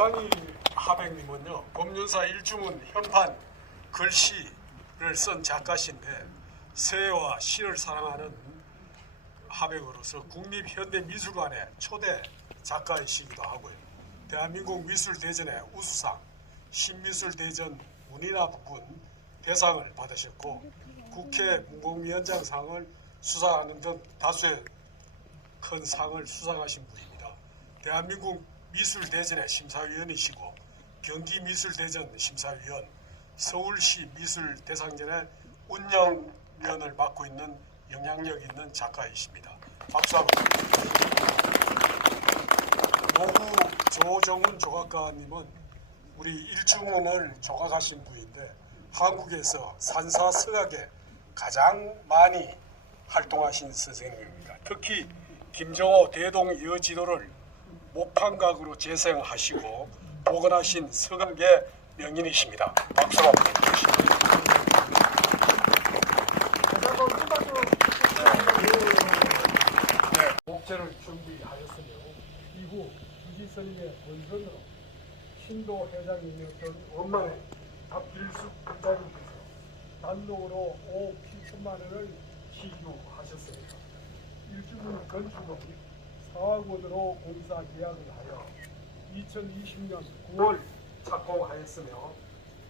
이상희 하백님은요, 법륜사 일주문 현판 글씨를 쓴 작가신데 새와 시를 사랑하는 하백으로서 국립현대미술관의 초대 작가이시기도 하고요. 대한민국 미술대전의 우수상, 신미술대전 문인화 부분 대상을 받으셨고 국회 문공위원장상을 수상하는 등 다수의 큰 상을 수상하신 분입니다. 대한민국 미술대전의 심사위원이시고 경기미술대전 심사위원, 서울시 미술대상전의 운영위원을 맡고 있는 영향력 있는 작가이십니다. 박수 한번 부탁드립니다. 노구 조정훈 조각가님은 우리 일주문을 조각하신 분인데 한국에서 산사서각에 가장 많이 활동하신 선생님입니다. 특히 김정호 대동여지도를 목판각으로 재생하시고 복원하신 서각의 명인이십니다. 박수 한번 부탁드립니다. 네, 목재를 준비하였으며 이후 주지스님의 본선으로 신도 회장님이었던 원만의 박길숙 회장님께서 단독으로 5억 7천만 원을 시주하셨습니다. 일주문 건축은 사학원으로 공사 계약을 하여 2020년 9월 착공하였으며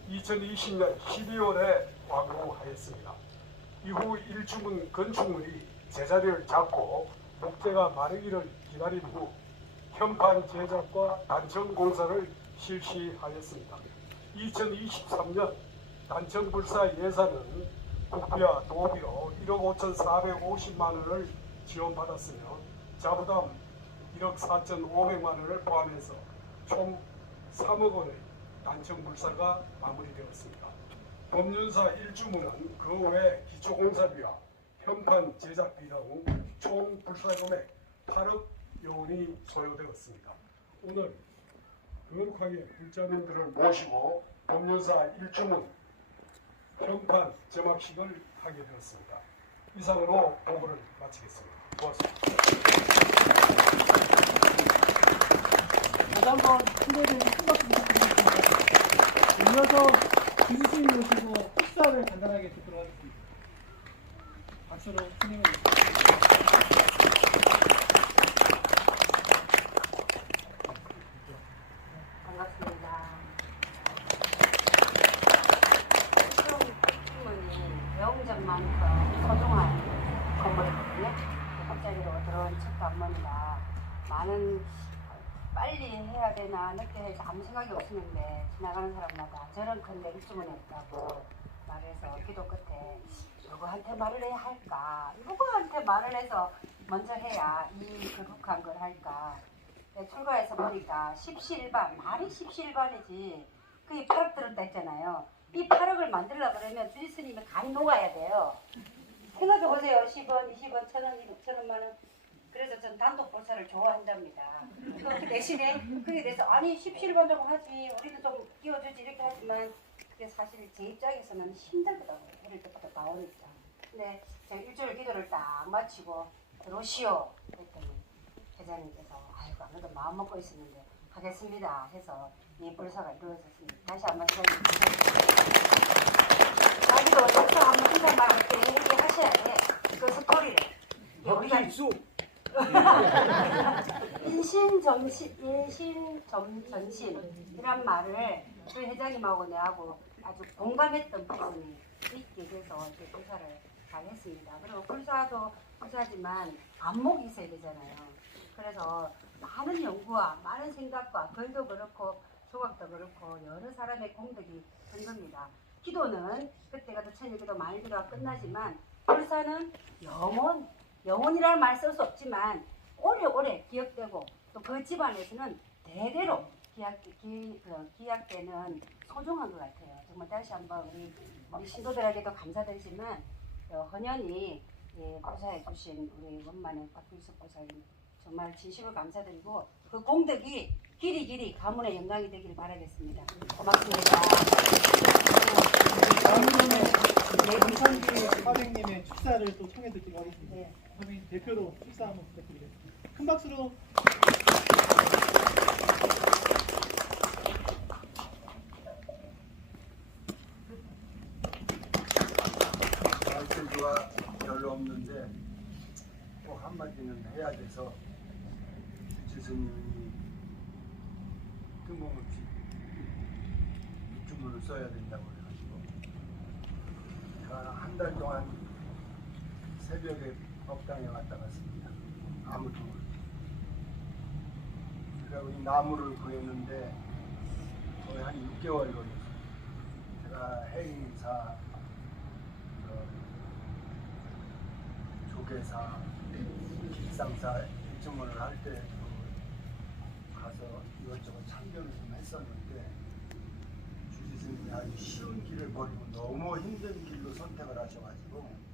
2020년 12월에 완공하였습니다. 이후 일주문 건축물이 제자리를 잡고 목재가 마르기를 기다린 후 현판 제작과 단청 공사를 실시하였습니다. 2023년 단청 불사 예산은 국비와 도비로 1억 5,450만 원을 지원받았으며 자부담 1억 4,500만 원을 포함해서 총 3억 원의 단청 불사가 마무리되었습니다. 법륜사 일주문은 그 외 기초공사비와 현판 제작비 등 총 불사금액 8억 여원이 소요되었습니다. 오늘 거룩하게 불자님들을 모시고 법륜사 일주문 현판 제막식을 하게 되었습니다. 이상으로 보고를 마치겠습니다. 고맙습니다. 다시 한번 신뢰되는 큰 박수 부탁드리겠습니다. 이어서 주주님 모시고 축사를 간단하게 듣도록 하겠습니다. 박수로 진행해 주십시오. 반갑습니다. 일주문이 배웅전만큼 소중한 건물이거든요. 갑자기로 들어온 첫 관문이라 많은 빨리 해야 되나 늦게 해야 되나 아무 생각이 없었는데 지나가는 사람마다 저런 큰데 일주문이 없다고 말해서 기도 끝에 누구한테 말을 해야 할까? 누구한테 말을 해서 먼저 해야 이 거룩한 걸 할까? 출가해서 보니까 십시일반, 말이 십시일반이지 그게 8억 들었다 했잖아요. 이 8억을 만들려고 그러면 주지스님이 간이 녹아야 돼요. 생각해보세요. 10원, 20원, 1,000원, 2,000원만 원. 그래서 전 단독보살을 좋아한답니다. 그 대신에 그게 돼서 아니 17번이라고 하지 우리도 좀 끼워주지 이렇게 하지만 그게 사실 제 입장에서는 힘들더라고요. 어릴 때부터 나오니까. 근데 제가 일주일 기도를 딱 마치고 들어오시오 했더니 회장님께서 아이고 아무래도 마음 먹고 있었는데 하겠습니다 해서 이 불사가 이루어졌습니다. 다시 한번 자기도 역사 한번 혼자 말할 때 얘기하셔야 돼. 그 스토리를. 우리가 인신전신이란 말을 저희 회장님하고 내하고 아주 공감했던 부분이 있게 돼서 이렇게 불사를 잘 했습니다. 그리고 불사도 불사지만 안목이 있어야 되잖아요. 그래서 많은 연구와 많은 생각과 글도 그렇고 조각도 그렇고 여러 사람의 공덕이 된 겁니다. 기도는 그때가 또 천일기도 말기도가 끝나지만 불사는 영원이라는 말 쓸 수 없지만 오래오래 기억되고 또 그 집안에서는 대대로 기약되는 소중한 것 같아요. 정말 다시 한번 우리 신도들에게도 감사드리지만 헌연히 보사해 주신 우리 원만의 박길숙 보사님 정말 진심으로 감사드리고 그 공덕이 길이 가문의 영광이 되길 바라겠습니다. 고맙습니다. 다음으로는 이성기 화백님의 축사를 또 청해 듣기로 하겠습니다. 네. 화백님 대표로 축사 한번 부탁드리겠습니다. 큰 박수로. 얘기가 별로 없는데 꼭 한마디는 해야 돼서 주지스님이 뜬금없이 유튜브를 써야 된다고 해가지고 제가 한 달 동안 새벽에 법당에 왔다 갔습니다. 아무도 모르고. 그리고 이 나무를 구했는데 거의 한 6개월 걸렸어요. 제가 행사, 조계사, 길상사 일주문을 할 때 가서 이것저것 참견을 좀 했었는데 주지스님이 아주 쉬운 길을 버리고 너무 힘든 길로 선택을 하셔가지고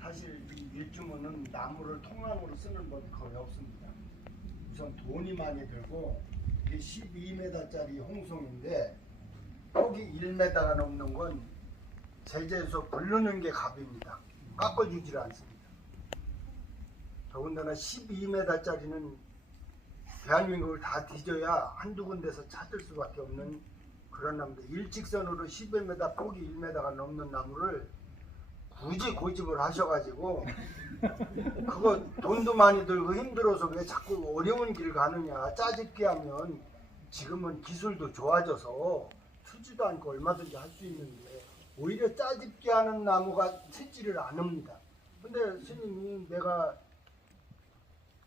사실 이 일주문은 나무를 통나무로 쓰는 법이 거의 없습니다. 우선 돈이 많이 들고 이게 12m짜리 홍송인데 폭이 1m가 넘는 건 제재에서 부르는 게 갑입니다. 깎아주질 않습니다. 더군다나 12m짜리는 대한민국을 다 뒤져야 한두 군데서 찾을 수밖에 없는 그런 나무인데 일직선으로 12m, 폭이 1m가 넘는 나무를 굳이 고집을 하셔가지고 그거 돈도 많이 들고 힘들어서 왜 자꾸 어려운 길 가느냐. 짜집기 하면 지금은 기술도 좋아져서 트지도 않고 얼마든지 할 수 있는데 오히려 짜집기 하는 나무가 트지를 않습니다. 근데 스님이 내가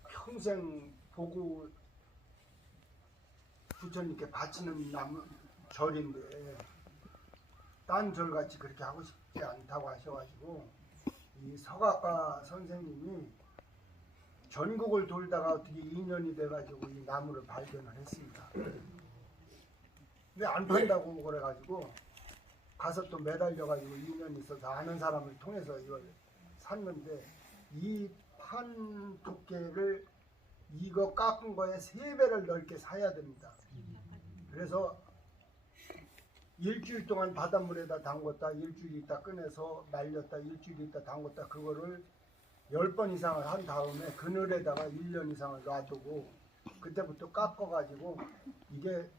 평생 보고 부처님께 바치는 나무 절인데 딴 절같이 그렇게 하고 싶지 않다고 하셔가지고 이 서각가 선생님이 전국을 돌다가 어떻게 인연이 돼가지고 이 나무를 발견을 했습니다. 근데 안 판다고 그래가지고 가서 또 매달려가지고 인연이 있어서 아는 사람을 통해서 이걸 샀는데 이 판 두께를 이거 깎은 거에 3배를 넓게 사야 됩니다. 그래서 일주일 동안 바닷물에다 담궜다 일주일 있다 꺼내서 말렸다 일주일 있다 담궜다 그거를 10번 이상을 한 다음에 그늘에다가 1년 이상을 놔두고 그때부터 깎아가지고 이게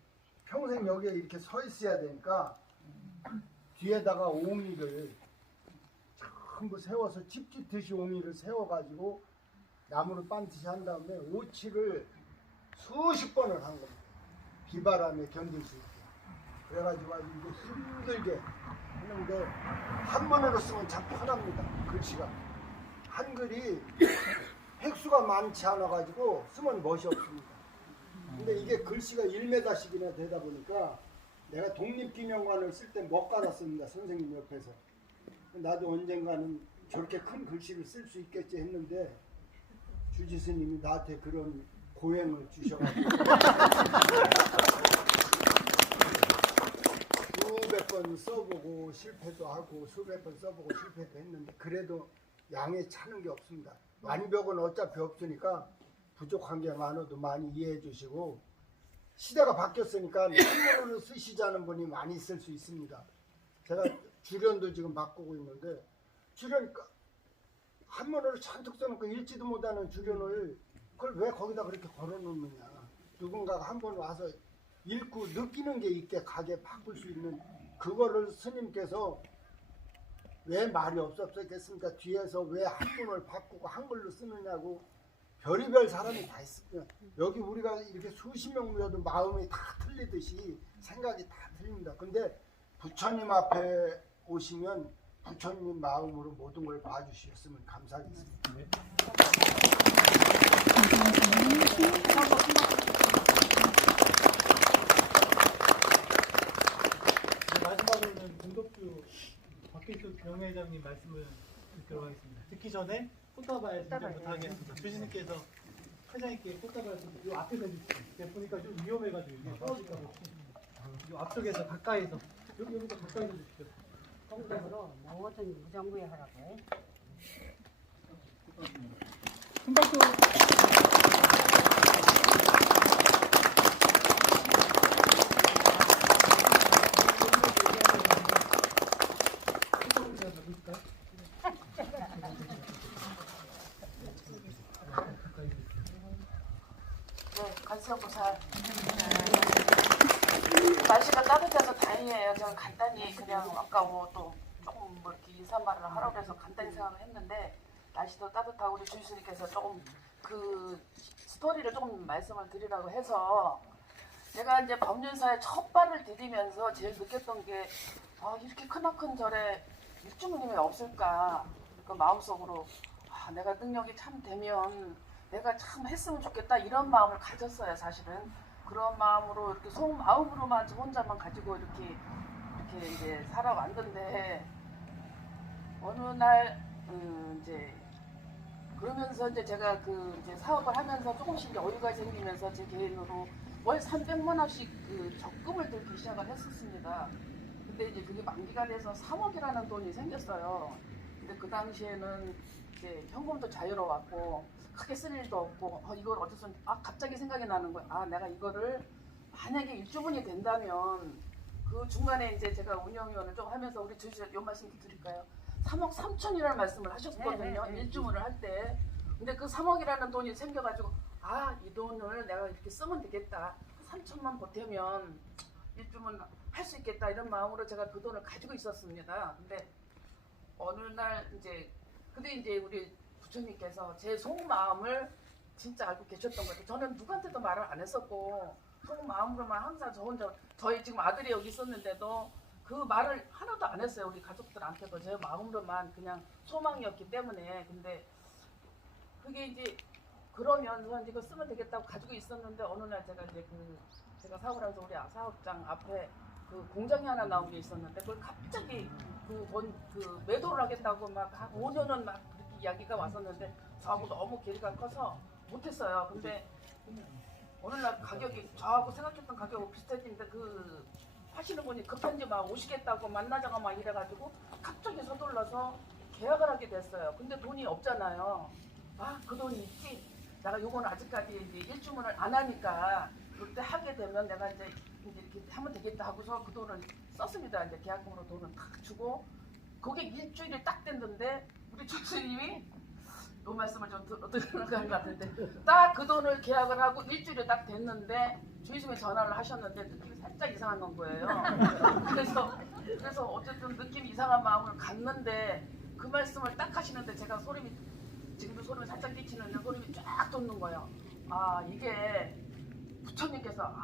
평생 여기에 이렇게 서 있어야 되니까 뒤에다가 옹이를 전부 세워서 집 짓듯이 옹이를 세워가지고 나무를 반듯이 한 다음에 오치를 수십 번을 한 겁니다. 비바람에 견딜 수 있게. 그래가지고 아주 이게 힘들게 하는데 한문으로 쓰면 참 편합니다. 글씨가. 한글이 획수가 많지 않아가지고 쓰면 멋이 없습니다. 근데 이게 글씨가 1m씩이나 되다 보니까 내가 독립기념관을 쓸 때 못 갈았습니다. 선생님 옆에서. 나도 언젠가는 저렇게 큰 글씨를 쓸 수 있겠지 했는데 주지스님이 나한테 그런 고행을 주셔가지고 수백 번 써보고 실패도 하고 수백 번 써보고 실패도 했는데 그래도 양에 차는 게 없습니다. 완벽은 어차피 없으니까 부족한 게 많아도 많이 이해해 주시고 시대가 바뀌었으니까 한문으로 쓰시자는 분이 많이 있을 수 있습니다. 제가 주련도 지금 바꾸고 있는데 주련 한문으로 잔뜩 써놓고 읽지도 못하는 주련을 그걸 왜 거기다 그렇게 걸어놓느냐. 누군가가 한 번 와서 읽고 느끼는 게 있게 가게 바꿀 수 있는 그거를 스님께서 왜 말이 없었겠습니까? 뒤에서 왜 한문을 바꾸고 한글로 쓰느냐고 별의별 사람이 다 있으면 여기 우리가 이렇게 수십 명 모여도 마음이 다 틀리듯이 생각이 다 틀립니다. 근데 부처님 앞에 오시면 부처님 마음으로 모든 걸 봐주셨으면 감사하겠습니다. 네. 마지막으로는 김덕주 박길수 명예회장님 말씀을 듣도록 하겠습니다. 듣기 전에 꽃다발 진정부터 하겠습니다. 주시님께서 회장님께 꽃다발 이 앞에서 해주세요. 보니까 좀 위험해가지고 이게 떨어질까봐 이 앞쪽에서 가까이서 여기부터 가까이서 주십시오. 공적으로 모든 무정부에 하라고 해. 김박수. 네, 간수보살. 날씨가 따뜻해서 다행이에요. 제가 간단히 그냥 아까 뭐 또 조금 뭐 이렇게 인사말을 하라고 해서 간단히 생각을 했는데 날씨도 따뜻하고 우리 주유수님께서 조금 그 스토리를 조금 말씀을 드리라고 해서 제가 이제 법륜사에 첫 발을 디디면서 제일 느꼈던 게 이렇게 크나큰 절에 일주님이 없을까 그 마음속으로 내가 능력이 참 되면 내가 참 했으면 좋겠다 이런 마음을 가졌어요. 사실은 그런 마음으로 이렇게 속마음으로만 저 혼자만 가지고 이렇게 이제 살아왔는데 어느 날 이제 그러면서 이제 제가 그 이제 사업을 하면서 조금씩 이제 여유가 생기면서 제 개인으로 월 300만 원씩 그 적금을 들기 시작을 했었습니다. 근데 이제 그게 만기가 돼서 3억이라는 돈이 생겼어요. 근데 그 당시에는 이제 현금도 자유로웠고 크게 쓸 일도 없고 이걸 어쩔 수 갑자기 생각이 나는 거예요. 내가 이거를 만약에 일주분이 된다면 그 중간에 이제 제가 운영위원을 좀 하면서 우리 주주님 요 말씀 드릴까요? 3억 3천이라는 말씀을 하셨거든요. 일주문을 할 때. 근데 그 3억이라는 돈이 생겨가지고 이 돈을 내가 이렇게 쓰면 되겠다. 3천만 보태면 일주문 할 수 있겠다 이런 마음으로 제가 그 돈을 가지고 있었습니다. 근데 어느 날 근데 이제 우리 부처님께서 제 속마음을 진짜 알고 계셨던 것 같아요. 저는 누구한테도 말을 안 했었고 속마음으로만 항상 저 혼자 저희 지금 아들이 여기 있었는데도 그 말을 하나도 안 했어요. 우리 가족들한테도 제 마음으로만 그냥 소망이었기 때문에. 근데 그게 이제 그러면서 이거 쓰면 되겠다고 가지고 있었는데 어느 날 제가 이제 제가 사업을 하면서 우리 사업장 앞에 그 공장이 하나 나온 게 있었는데 그걸 갑자기 그 매도를 하겠다고 막 한 5년은 막 그렇게 이야기가 왔었는데 저하고 너무 괴리가 커서 못했어요. 근데 어느 날 가격이 저하고 생각했던 가격하고 비슷했는데 그 하시는 분이 급한지 막 오시겠다고 만나자고 막 이래가지고 갑자기 서둘러서 계약을 하게 됐어요. 근데 돈이 없잖아요. 그 돈이 있지. 내가 요건 아직까지 이제 일주문을 안 하니까 그때 하게 되면 내가 이제 이렇게 하면 되겠다 하고서 그 돈을 썼습니다. 이제 계약금으로 돈을 탁 주고 그게 일주일이 딱 됐는데 우리 주수님이 요 말씀을 좀 들으는 것 같은데 딱 그 돈을 계약을 하고 일주일이 딱 됐는데 주의심에 전화를 하셨는데 느낌이 살짝 이상한 건 거예요. 그래서 어쨌든 느낌 이상한 마음을 갖는데 그 말씀을 딱 하시는데 제가 지금도 소름이 살짝 끼치는데 소름이 쫙 돋는 거예요. 이게 부처님께서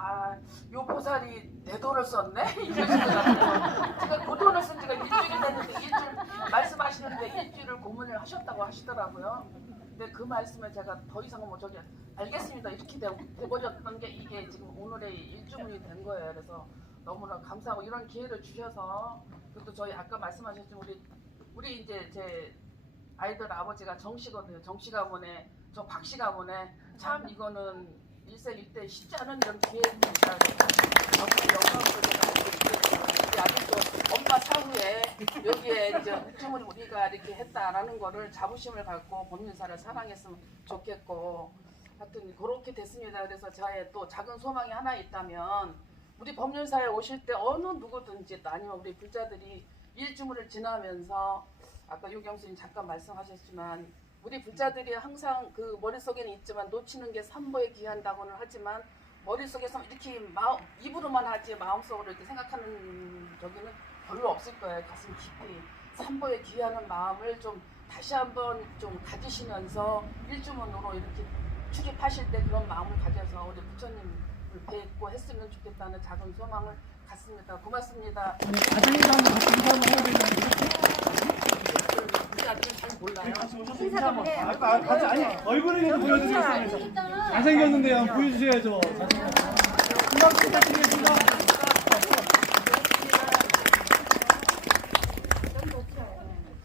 요 보살이 내 돈을 썼네? 이러신 것 같아요. 제가 그 돈을 쓴 지가 일주일이 됐는데 일주일 말씀하시는데 일주일을 고문을 하셨다고 하시더라고요. 근데 그 말씀에 제가 더 이상은 뭐 저기 알겠습니다. 이렇게 돼버렸던 게 이게 지금 오늘의 일주문이 된 거예요. 그래서 너무나 감사하고 이런 기회를 주셔서 그것도 저희 아까 말씀하셨지만 우리 이제 제 아이들 아버지가 정씨거든요. 정씨 가문에 저 박씨 가문에 참 이거는 일생일대 쉽지 않은 이런 기회입니다. 너무 영광으로 제가 우리 아들도 엄마 사후에 여기에 이제 우청을 우리가 이렇게 했다라는 거를 자부심을 갖고 법륜사를 사랑했으면 좋겠고 하여튼 그렇게 됐습니다. 그래서 저의 또 작은 소망이 하나 있다면 우리 법륜사에 오실 때 어느 누구든지 아니면 우리 불자들이 일주문을 지나면서 아까 유경수님 잠깐 말씀하셨지만 우리 불자들이 항상 그 머릿속에는 있지만 놓치는 게 삼보에 귀한다고는 하지만 머릿속에서 이렇게 입으로만 하지 마음속으로 이렇게 생각하는 저기는 별로 없을 거예요. 가슴 깊이 삼보에 귀하는 마음을 좀 다시 한번 좀 가지시면서 일주문으로 이렇게 출입하실 때 그런 마음을 가져서 우리 부처님을 뵙고 했으면 좋겠다는 작은 소망을 갖습니다. 고맙습니다. 가정에서 한번 같이 인사 한번 해야 되나요? 우리 아들은 잘 몰라요. 아니 얼굴을 좀 보여드리겠습니다. 잘생겼는데요. 보여주셔야죠. 금방 부탁드리겠습니다.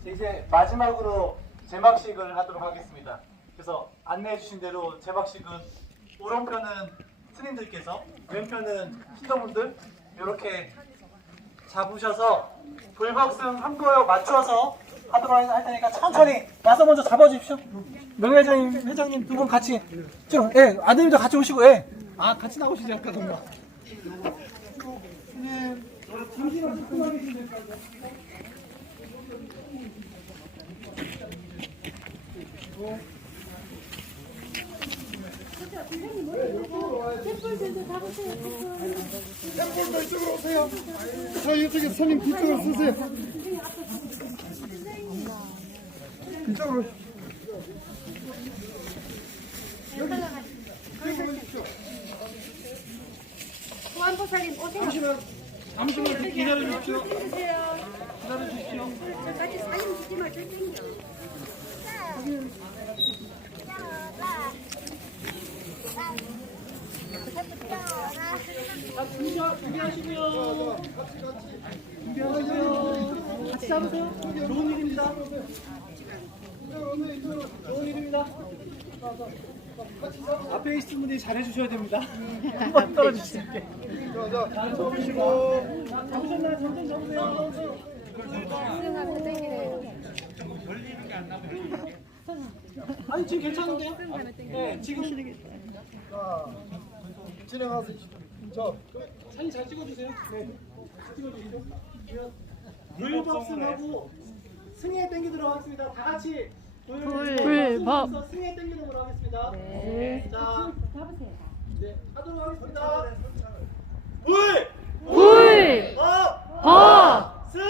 이제 마지막으로 제막식을 하도록 하겠습니다. 그래서 안내해 주신 대로 제막식은 오른편은 스님들께서 왼편은 신도분들 이렇게 잡으셔서 불법승 한 거에 맞춰서 하도록 할 테니까 천천히 와서 먼저 잡아주십시오. 회장님 두 분 같이 좀, 아드님도 같이 오시고, 같이 나오시죠, 아까 동마. 잠시만 조금만 계시면 될까요? 템플도 이쪽으로 오세요. 저 이쪽에 손님 뒤쪽으로 쓰세요. 이쪽으로. 소환포사님 오세요. 잠시만 기다려 주십시오. 기다려 주십시오. 저까지 사진 찍지 마. 저 땡겨. 자, 준비하시고요. 준비하시고요. 같이 잡으세요. 좋은 일입니다. 좋은 일입니다. 앞에 있는 분들이 잘해주셔야 됩니다. 한번 떨어주실게. 자, 잡으시고. 잡으셨나요? 천천히 잡으세요. 아니, 지금 괜찮은데요? 네, 지금. 자, 진행하세요. 저 사진 잘 찍어주세요. 네. 찍어주시죠. 불법승하고 승에 땡기도록 하겠습니다. 다 같이 불법 승에 땡기도록 하겠습니다. 네. 자, 잡으세요. 네, 하도록 하겠습니다. 법, 승.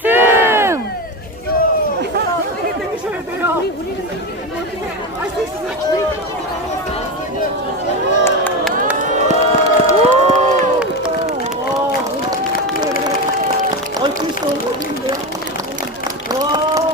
승에 땡기셔야 돼요. 할수 있으세요. 아이, 글씨 너무 멋진데요? 와.